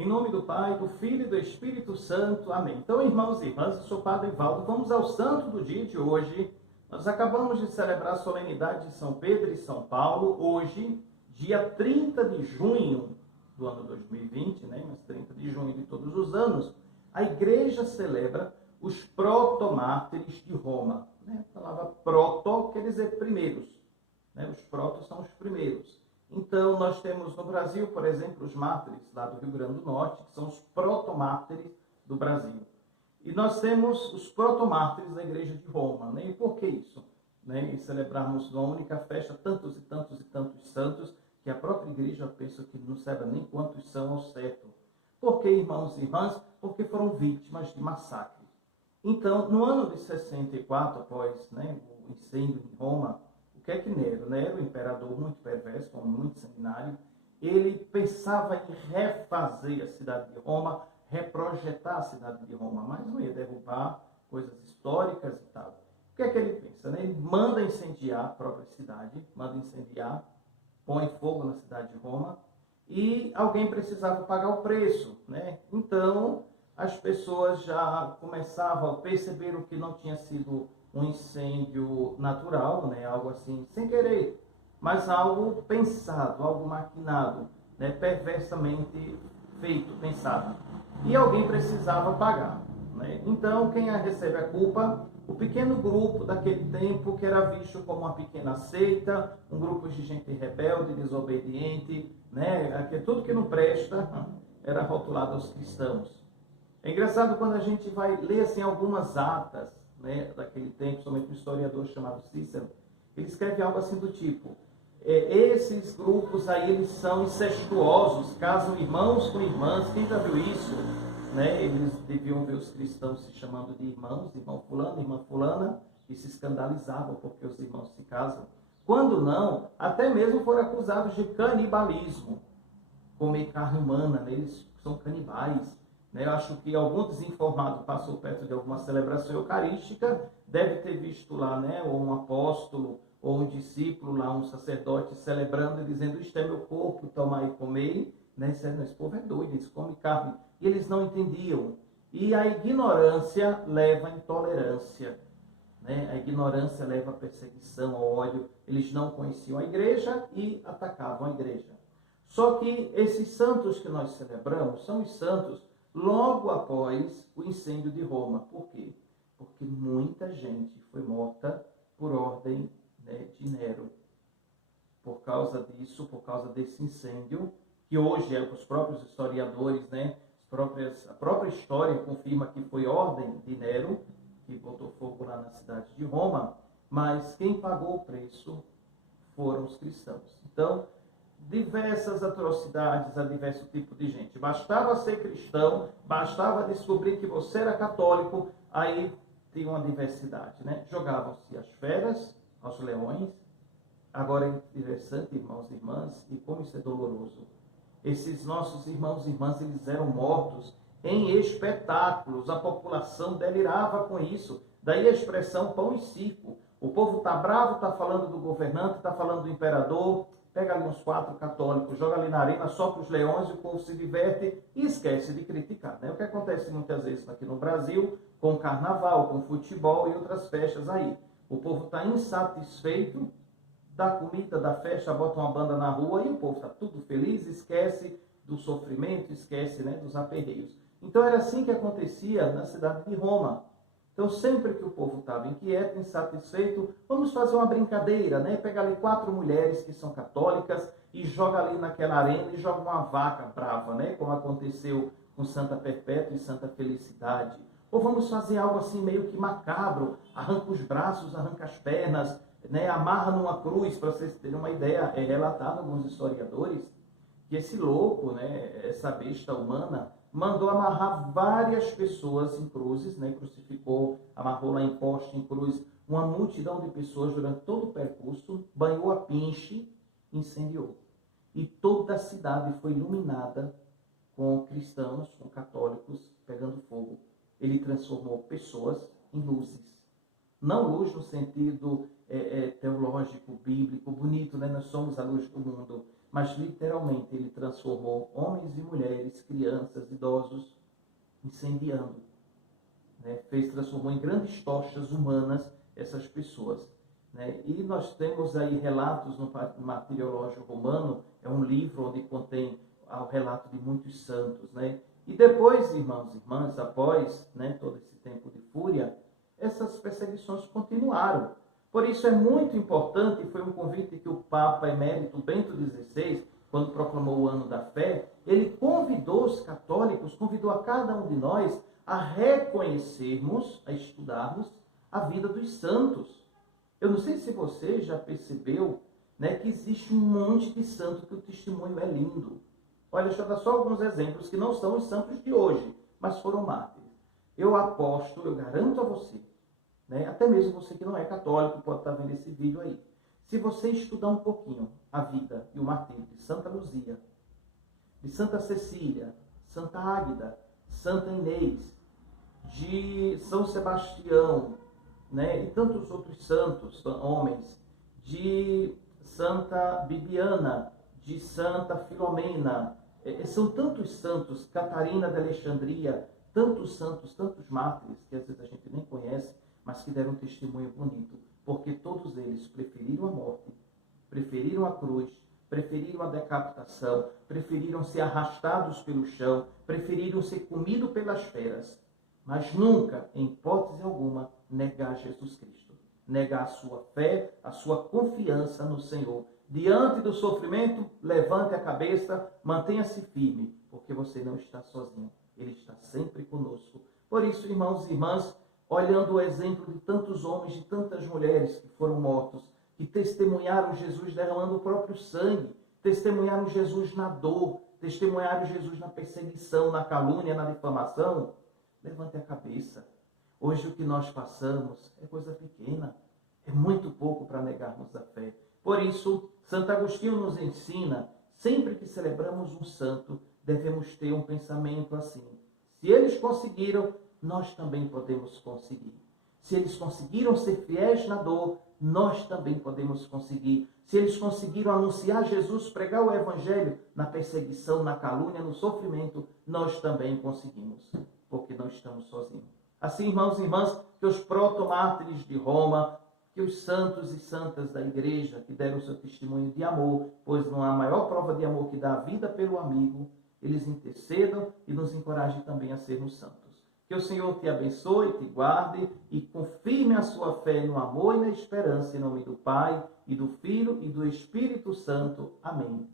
Em nome do Pai, do Filho e do Espírito Santo. Amém. Então, irmãos e irmãs, eu sou o Padre Evaldo. Vamos ao santo do dia de hoje. Nós acabamos de celebrar a solenidade de São Pedro e São Paulo. Hoje, dia 30 de junho do ano 2020, né? Mas 30 de junho de todos os anos, a Igreja celebra os protomártires de Roma. Né? A palavra proto quer dizer primeiros. Né? Os protos são os primeiros. Então, nós temos no Brasil, por exemplo, os mártires lá do Rio Grande do Norte, que são os protomártires do Brasil. E nós temos os protomártires da Igreja de Roma. Né? E por que isso? Né? E celebrarmos numa única festa tantos e tantos e tantos santos, que a própria Igreja pensa que não sabe nem quantos são ao certo. Por que, irmãos e irmãs? Porque foram vítimas de massacre. Então, no ano de 64, após o incêndio em Roma, o que é que Nero, o imperador muito perverso, muito sanguinário, ele pensava em refazer a cidade de Roma, reprojetar a cidade de Roma, mas não ia derrubar coisas históricas e tal. O que é que ele pensa? Ele manda incendiar a própria cidade, põe fogo na cidade de Roma, e alguém precisava pagar o preço. Então, as pessoas já começavam a perceber que não tinha sido um incêndio natural, algo assim, sem querer, mas algo pensado, algo maquinado, perversamente feito, pensado. E alguém precisava pagar. Então, quem recebe a culpa? O pequeno grupo daquele tempo, que era visto como uma pequena seita, um grupo de gente rebelde, desobediente, tudo que não presta era rotulado aos cristãos. É engraçado quando a gente vai ler assim, algumas atas daquele tempo, somente um historiador chamado Cícero, ele escreve algo assim do tipo: esses grupos aí, eles são incestuosos, casam irmãos com irmãs. Quem já viu isso? Eles deviam ver os cristãos se chamando de irmãos, irmão fulano, irmã fulana, e se escandalizavam porque os irmãos se casam. Quando não, até mesmo foram acusados de canibalismo, comer carne humana, eles são canibais. Eu acho que algum desinformado passou perto de alguma celebração eucarística, deve ter visto lá, ou um apóstolo, ou um discípulo lá, um sacerdote celebrando e dizendo: isto é meu corpo, tomai e comei. Esse povo é doido, eles comem carne. E eles não entendiam. E a ignorância leva à intolerância. A ignorância leva à perseguição, ao ódio. Eles não conheciam a igreja e atacavam a igreja. Só que esses santos que nós celebramos são os santos logo após o incêndio de Roma. Por quê? Porque muita gente foi morta por ordem de Nero. Por causa disso, por causa desse incêndio, que hoje os próprios historiadores, a própria história confirma que foi ordem de Nero, que botou fogo lá na cidade de Roma, mas quem pagou o preço foram os cristãos. Então, diversas atrocidades a diversos tipos de gente. Bastava ser cristão, bastava descobrir que você era católico, aí tinha uma diversidade. Jogavam-se as feras, aos leões. Agora é interessante, irmãos e irmãs, e como isso é doloroso. Esses nossos irmãos e irmãs, eles eram mortos em espetáculos. A população delirava com isso. Daí a expressão pão e circo. O povo está bravo, está falando do governante, está falando do imperador. Pega ali uns 4 católicos, joga ali na arena só para os leões, e o povo se diverte e esquece de criticar. O que acontece muitas vezes aqui no Brasil, com carnaval, com futebol e outras festas aí. O povo está insatisfeito da comida, da festa, bota uma banda na rua e o povo está tudo feliz, esquece do sofrimento, esquece dos aperreios. Então era assim que acontecia na cidade de Roma. Então sempre que o povo estava inquieto, insatisfeito, vamos fazer uma brincadeira, Pega ali 4 mulheres que são católicas e joga ali naquela arena e joga uma vaca brava, como aconteceu com Santa Perpétua e Santa Felicidade. Ou vamos fazer algo assim meio que macabro, arranca os braços, arranca as pernas, amarra numa cruz. Para vocês terem uma ideia, é relatado alguns historiadores que esse louco, essa besta humana, mandou amarrar várias pessoas em cruzes, crucificou, amarrou lá em poste, em cruz, uma multidão de pessoas durante todo o percurso, banhou a pinche, incendiou. E toda a cidade foi iluminada com cristãos, com católicos, pegando fogo. Ele transformou pessoas em luzes. Não luz no sentido teológico, bíblico, bonito, nós somos a luz do mundo. mas literalmente ele transformou homens e mulheres, crianças, idosos, incendiando. Né? Transformou em grandes tochas humanas essas pessoas. Né? E nós temos aí relatos no Martiriológio Romano, é um livro onde contém o relato de muitos santos. Né? E depois, irmãos e irmãs, após, né, todo esse tempo de fúria, essas perseguições continuaram. Por isso é muito importante, e foi um convite que o Papa Emérito Bento XVI, quando proclamou o Ano da Fé, ele convidou os católicos, convidou a cada um de nós a reconhecermos, a estudarmos a vida dos santos. Eu não sei se você já percebeu, né, que existe um monte de santo que o testemunho é lindo. Olha, deixa eu dar só alguns exemplos que não são os santos de hoje, mas foram mártires. Eu aposto, eu garanto a você, né, até mesmo você que não é católico pode estar vendo esse vídeo aí. Se você estudar um pouquinho a vida e o martírio de Santa Luzia, de Santa Cecília, Santa Águida, Santa Inês, de São Sebastião, né, e tantos outros santos, homens, de Santa Bibiana, de Santa Filomena, são tantos santos, Catarina de Alexandria, tantos santos, tantos mártires, que às vezes a gente nem conhece, mas que deram um testemunho bonito, porque todos eles preferiram a morte, preferiram a cruz, preferiram a decapitação, preferiram ser arrastados pelo chão, preferiram ser comidos pelas feras, mas nunca, em hipótese alguma, negar Jesus Cristo, negar a sua fé, a sua confiança no Senhor. Diante do sofrimento, levante a cabeça, mantenha-se firme, porque você não está sozinho, Ele está sempre conosco. Por isso, irmãos e irmãs, olhando o exemplo de tantos homens, de tantas mulheres que foram mortos, que testemunharam Jesus derramando o próprio sangue, testemunharam Jesus na dor, testemunharam Jesus na perseguição, na calúnia, na difamação, levante a cabeça. Hoje o que nós passamos é coisa pequena, é muito pouco para negarmos a fé. Por isso, Santo Agostinho nos ensina, sempre que celebramos um santo, devemos ter um pensamento assim: se eles conseguiram, nós também podemos conseguir. Se eles conseguiram ser fiéis na dor, nós também podemos conseguir. Se eles conseguiram anunciar Jesus, pregar o Evangelho na perseguição, na calúnia, no sofrimento, nós também conseguimos, porque não estamos sozinhos. Assim, irmãos e irmãs, que os protomártires de Roma, que os santos e santas da igreja que deram o seu testemunho de amor, pois não há maior prova de amor que dar a vida pelo amigo, eles intercedam e nos encorajem também a sermos santos. Que o Senhor te abençoe, te guarde e confirme a sua fé no amor e na esperança, em nome do Pai, e do Filho e do Espírito Santo. Amém.